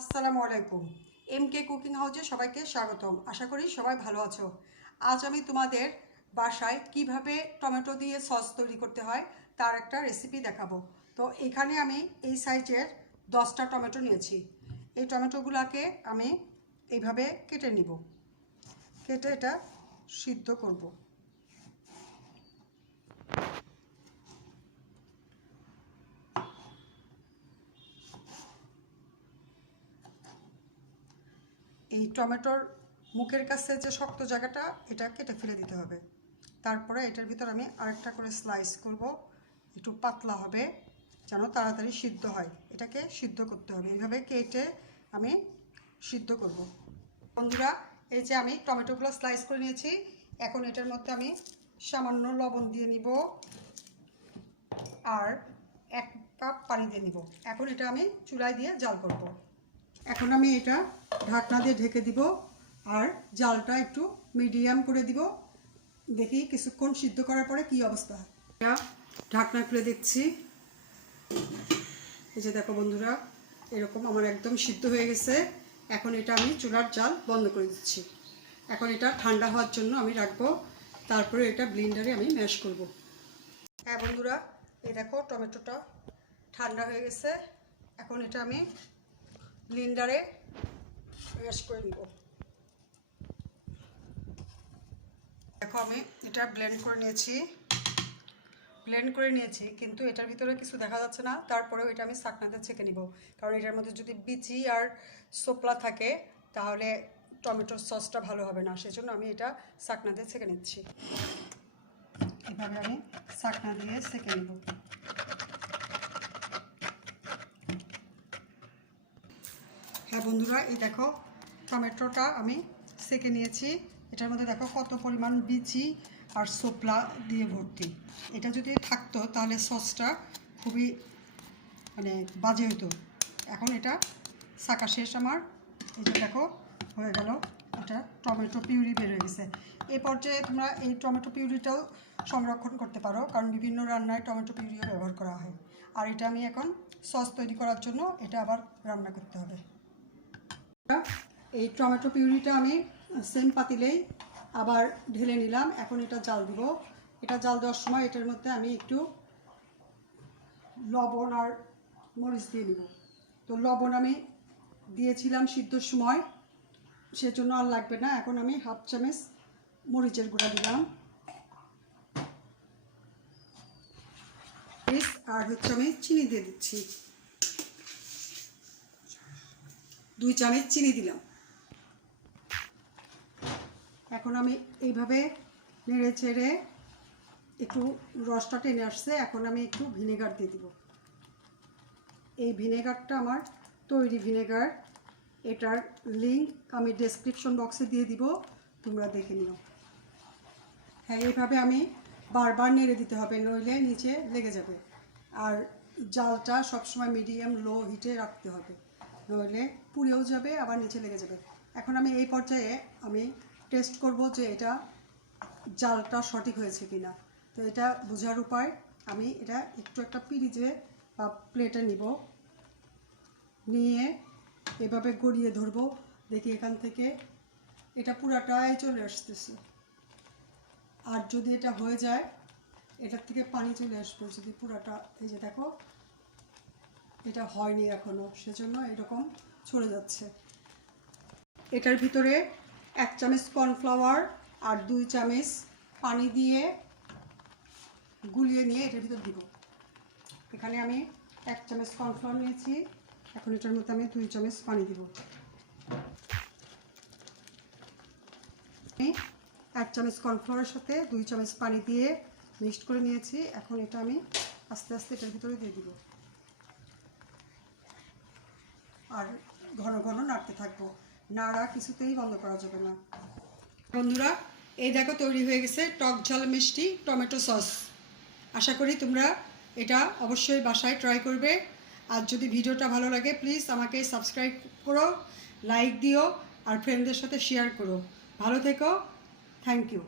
আসসালামুয়ালাইকুম এমকে cooking হাউসে সবাইকে স্বাগতম। আশা করি সবাই ভালো আছো। আজ আমি তোমাদের বাসায় কিভাবে টমেটো দিয়ে সস তৈরি করতে হয় তার একটা রেসিপি দেখাবো। তো এখানে আমি এই সাইজের 10টা টমেটো নিয়েছি। এই টমেটোগুলোকে আমি এইভাবে কেটে নিব, কেটে এটা সিদ্ধ করব। এই টমেটোর মুখের কাছে যে শক্ত জায়গাটা এটা কেটে ফেলে দিতে হবে। তারপরে এটার ভিতর আমি আরেকটা করে স্লাইস করব, একটু পাতলা হবে যেন তাড়াতাড়ি সিদ্ধ হয়। এটাকে সিদ্ধ করতে হবে, এইভাবে কেটে আমি সিদ্ধ করব। বন্ধুরা, এই যে আমি টমেটোগুলো স্লাইস করে নিয়েছি। এখন এটার মধ্যে আমি সামান্য লবণ দিয়ে নিব আর 1 কাপ পানি দিয়ে নিব। এখন এটা আমি চুলায় দিয়ে জাল করব। এখন আমি এটা ঢাকনা দিয়ে ঢেকে দিব আর জালটা একটু মিডিয়াম করে দিব। দেখি কিছুক্ষণ সিদ্ধ করার পরে কি অবস্থা হয়। এটা ঢাকনা খুলে দেখছি, এই যে দেখো বন্ধুরা, এরকম আমার একদম সিদ্ধ হয়ে গেছে। এখন এটা আমি চুলার জাল বন্ধ করে দিচ্ছি। এখন এটা ঠান্ডা হওয়ার জন্য আমি রাখবো, তারপরে এটা ব্লেন্ডারে আমি ম্যাশ করব। হ্যাঁ বন্ধুরা, এই দেখো টমেটোটা ঠান্ডা হয়ে গেছে। এখন এটা আমি ব্লেন্ডারে ম্যাশ করে নিব। দেখো আমি এটা ব্লেন্ড করে নিয়েছি, কিন্তু এটার ভিতরে কিছু দেখা যাচ্ছে না। তারপরেও এটা আমি ছাঁকনাতে ছেঁকে নিব, কারণ এটার মধ্যে যদি বিচি আর সোপলা থাকে তাহলে টমেটোর সসটা ভালো হবে না। সেজন্য আমি এটা ছাঁকনাতে ছেঁকে নিচ্ছি। এভাবে আমি ছাঁকনা দিয়ে ছেঁকে নিব। হ্যাঁ বন্ধুরা, এই দেখো টমেটোটা আমি ছেঁকে নিয়েছি। এটার মধ্যে দেখো কত পরিমাণ বিচি আর সোপলা দিয়ে ভর্তি। এটা যদি থাকতো তাহলে সসটা খুবই বাজে হতো। এখন এটা ছাঁকা শেষ আমার। এই যে দেখো হয়ে গেল, এটা টমেটো পিউরি বের হয়ে গেছে। এই পর্যায়ে তোমরা এই টমেটো পিউরিটাও সংরক্ষণ করতে পারো, কারণ বিভিন্ন রান্নায় টমেটো পিউরিও ব্যবহার করা হয়। আর এটা আমি এখন সস তৈরি করার জন্য এটা আবার রান্না করতে হবে। এই টমেটো পিউরিটা আমি সেম পাতিলেই আবার ঢেলে নিলাম। এখন এটা জাল দিব। এটা জাল দেওয়ার সময় এটার মধ্যে আমি একটু লবণ আর মরিচ দিয়ে নিব। তো লবণ আমি দিয়েছিলাম সিদ্ধর সময়, সেজন্য আর লাগবে না। এখন আমি 1/2 চামচ মরিচের গুঁড়া দিলাম আর আমি চিনি দিয়ে দিচ্ছি। 2 চামচ চিনি দিলাম। এখন আমি এইভাবে নেড়ে চেড়ে একটু রসটা টেনে আসছে। এখন আমি একটু ভিনেগার দিয়ে দিব। এই ভিনেগারটা আমার তৈরি ভিনেগার। এটার লিঙ্ক আমি ডেসক্রিপশন বক্সে দিয়ে দিব, তোমরা দেখে নিও। হ্যাঁ, এইভাবে আমি বারবার নেড়ে দিতে হবে, নইলে নিচে লেগে যাবে। আর জালটা সবসময় মিডিয়াম লো হিটে রাখতে হবে, নইলে পুড়েও যাবে আবার নিচে লেগে যাবে। এখন আমি এই পর্যায়ে আমি টেস্ট করব যে এটা জালটা সঠিক হয়েছে কিনা। তো এটা বোঝার উপায়, আমি এটা একটু একটা পিরিজে বা প্লেটে নিব, নিয়ে এভাবে গড়িয়ে ধরবো। দেখি এখান থেকে এটা পুরাটাই চলে আসতেছে। আর যদি এটা হয়ে যায়, এটার থেকে পানি চলে আসবে যদি পুরাটা। এই যে দেখো এটা হয়নি এখনো, সেজন্য এরকম ছড়ে যাচ্ছে। এটার ভিতরে 1 চামচ কর্নফ্লাওয়ার আর 2 চামচ পানি দিয়ে গুলিয়ে নিয়ে এটার ভিতর দিব। এখানে আমি 1 চামচ কর্নফ্লাওয়ার নিয়েছি। এখন এটার মধ্যে আমি 2 চামচ পানি দিব। আমি 1 চামচ কর্নফ্লাওয়ারের সাথে 2 চামচ পানি দিয়ে মিক্সড করে নিয়েছি। এখন এটা আমি আস্তে আস্তে এটার ভিতরে দিয়ে দিব আর ঘন ঘন নাড়তে থাকবো। নাড়া কিছুতেই বন্ধ করা যাবে না। বন্ধুরা, এই দেখো তৈরি হয়ে গেছে টক ঝাল মিষ্টি টমেটো সস। আশা করি তোমরা এটা অবশ্যই বাসায় ট্রাই করবে। আর যদি ভিডিওটা ভালো লাগে প্লিজ আমাকে সাবস্ক্রাইব করো, লাইক দিও আর ফ্রেন্ডদের সাথে শেয়ার করো। ভালো থেকো, থ্যাংক ইউ।